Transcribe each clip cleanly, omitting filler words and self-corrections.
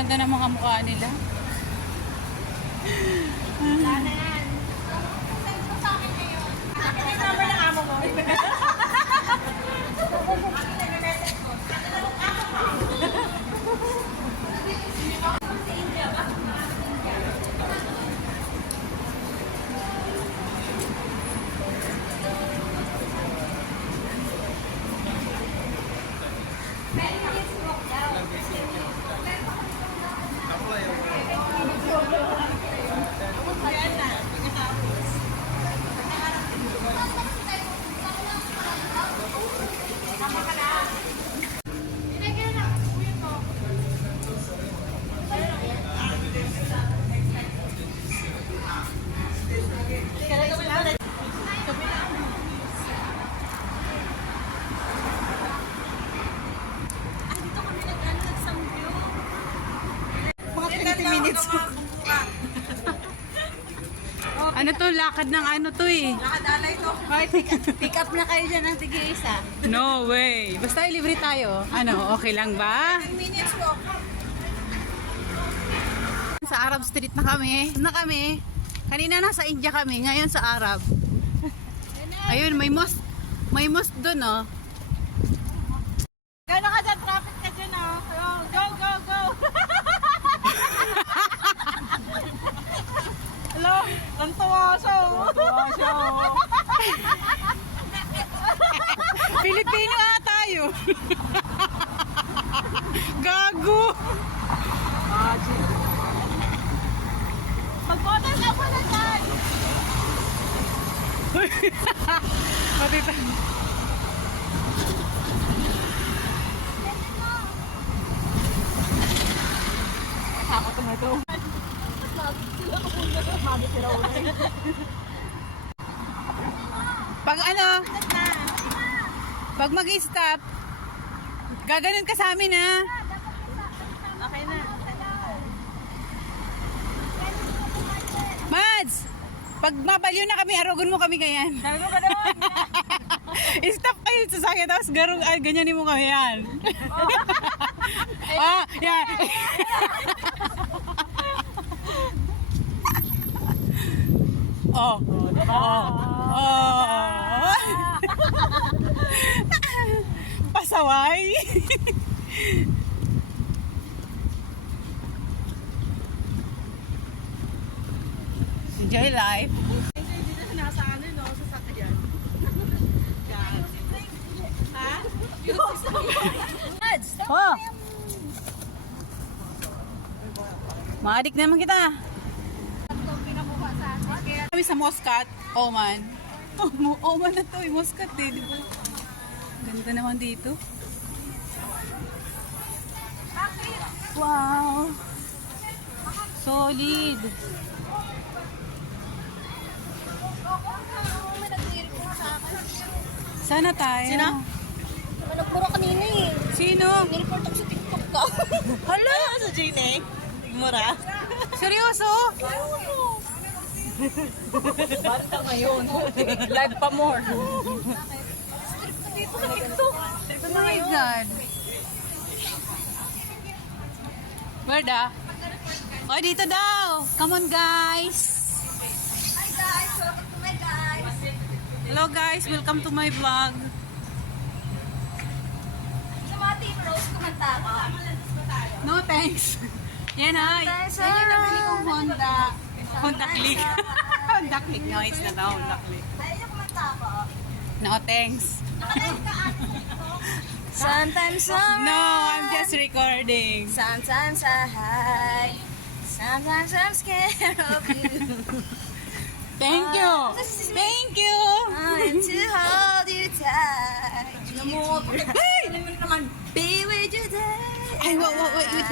ganda ng mga mukha nila. Wala na yan. Sa akin ngayon. Akin yung number ng amo mo. Ano to? Lakad ng ano to eh. Lakad alay to. Pick up na kayo dyan ng tig-isa. No way. Basta ilibre tayo. Ano, okay lang ba? 10 minutes walk. Sa Arab Street na kami. Kanina nasa India kami, ngayon sa Arab. Ayun, may mosque doon oh. Gano'n ka dyan, traffic ka dyan oh. Go, go, go. Hello, nantuwa siya oh. Pilipino ata yun. Gago. Mag-motor ka po na dyan. Pati pa. Takot ko na ito. Pag ano, pag mag-stop, gaganon ka sa amin ha. Okay na. Mads! Pag mabaliw na kami, arugon mo kami ganyan. Sabi mo ka naman. Stop kayo sa sakit, tapos ganyanin mo kami yan. Ah, yan. Oh. Oh. Pasaway. Enjoy life. Dito siya nasa ano, no? Sa sakyan. Ha? Oh. Maadik naman kita. Kami sa Muscat, Oman. Oman na to, Muscat eh, di ba? Ganda naman dito. Wow. Solid. Sana tayo. Sino? Nagpuro kanina eh. Sino? Niliport ako sa TikTok ka. Hala! Sa Gina. Mura. Seryoso? Bakit ka ngayon? Live pa more. Dito sa TikTok. Oh my God. Where da? Oh, dito daw. Come on, guys. Hi guys, welcome to my guys. Hello, guys. Welcome to my vlog. Sa mga Team Rose, kumanta ko. No, thanks. Yan ha. Yan yung nabili kong Honda. Honda Click. Honda Click. No, it's not a Honda Click. Ayaw niyo kumanta ko. No, thanks. Nakalive ka ate dito. Sometimes No, I'm just recording. Sometimes I hide. Sometimes I'm scared of you. Thank you. Thank you. I'm to hold you tight. Hey! Be with you there. Ay, wait.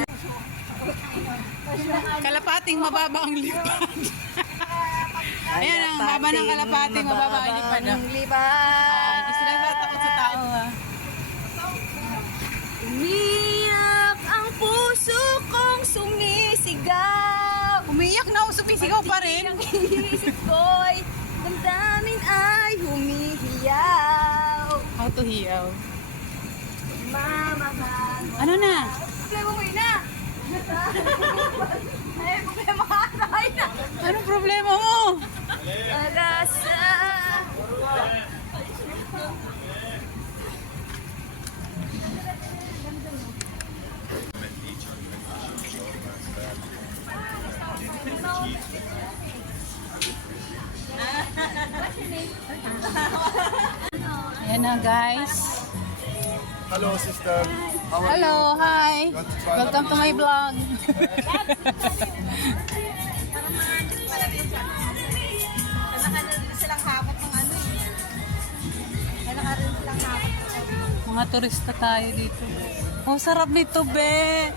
Kalapating mababa ang lipad. Ayan ang baba ng kalapating mababa ang lipad. Hindi sila natakot sa tao. Umiyak ang puso kong sumisigaw. Umiyak na ako, sumisigaw pa rin. Ang isip ko'y damdamin ay humihiyaw. How to hiyaw. Mama, Ano na? play mo muna. Ay, problema ka na. Anong problema mo? Agasa. Ayan na guys. Hello, sister. How are Hello, hi. Want to try Welcome to my vlog. Nakaroon silang hapot ng ano eh. Nakaroon silang hapot. Mga turista tayo dito. Oh, sarap nito, be.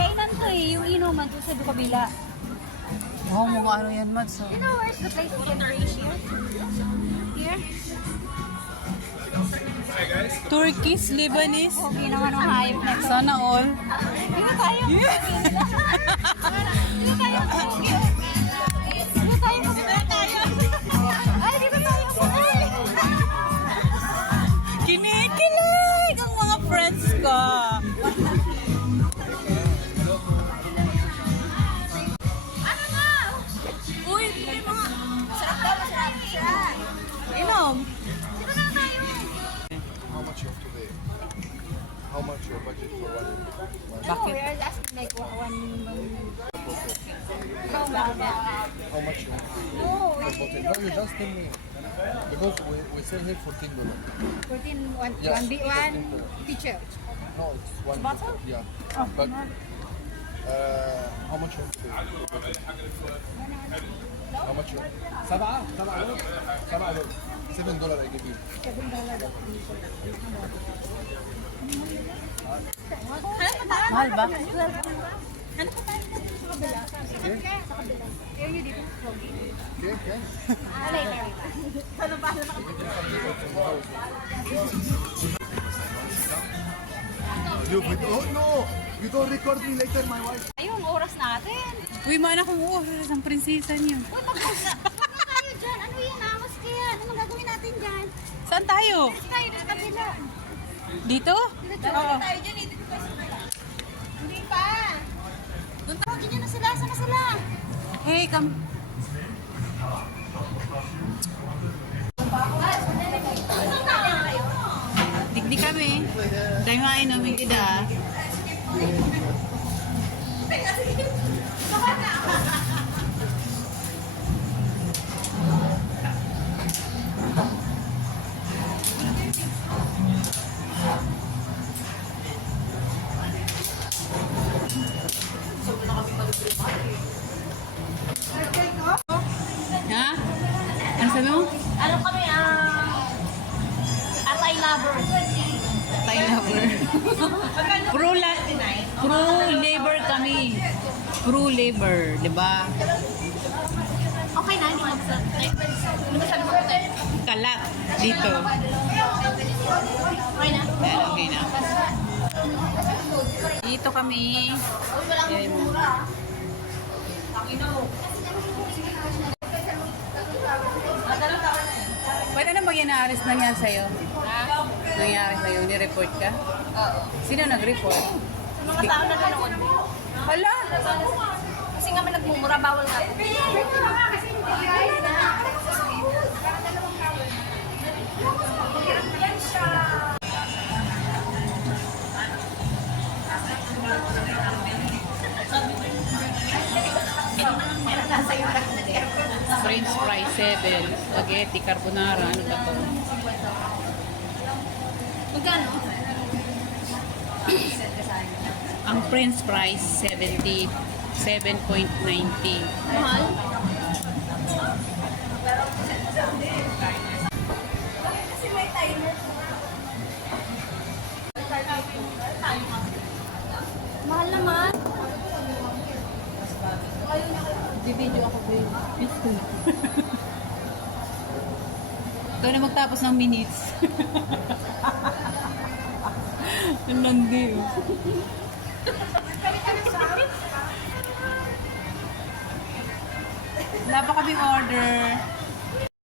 Kainan to eh, yung inuman to sa kabila. Wow, mga ano yan, Mads. Oh. You know where's the place we can reach here? Here? Turkish, Lebanese. Okay naman ang hayop na ito. Sana all. Dito tayo. Dito tayo. Dito tayo. Dito tayo. Ay, dito tayo. Kinikilig ang mga friends ko. Ano na? Uy, may mga... Sarap daw, masarap siya. Inom. Dito na tayo. How much you have today? How much your budget for one? No, we are asking like one... How much you have to No, per bottle? No, you just tell me. Because we sell here $14. 14, one, Yes, 1B1 14. teacher. No, it's one Bottle? Yeah. But how much you have to pay? How much you $7 $7 I give you. Mahal ba? Ano pa tayo dito sa kabila? Sa kabila. Kaya nyo dito. Okay, okay. Later. Paano ba? Oh no! You don't record me later, my wife. Ayun, oras natin. Uy, mana kong oras ang prinsesa niyo. Uy, mag-usap tayo dyan. Ano yan? Amas ka yan. Anong gagawin natin dyan? Saan tayo? Dito tayo sa kabila. Dito? Dito tayo dyan. Dito tayo sa kabila. Hindi pa. Doon tayo dyan na sila. Sana sila. Hey, come. Digdi kami. Dahil mainom yung ida. Ha? Ano sabi mo? Ano kami, Atay lover. Thai lover. Pro labor kami. Pro labor, di ba? Okay na, hindi mag-set. Ano ba sabi mo ko? Kalat dito. Okay na? Ayan, okay na. Dito kami. Uy, walang mura. Ba't ano bang inaaris na yan sa'yo? Nangyari sa'yo? Ni-report ka? Oo. Sino nag-report? Mga tao na nanood. Hala! Kasi nga may nagmumura, bawal nga. French fries 7. Spaghetti, carbonara. Ano ba to? Magkano? Ang French fries 70. 7.90. Mahal? Kasi may timer. Mahal naman. Bibidyo ako ba yun? Ikaw na magtapos ng minutes. Ang landi oh. Wala pa kami order.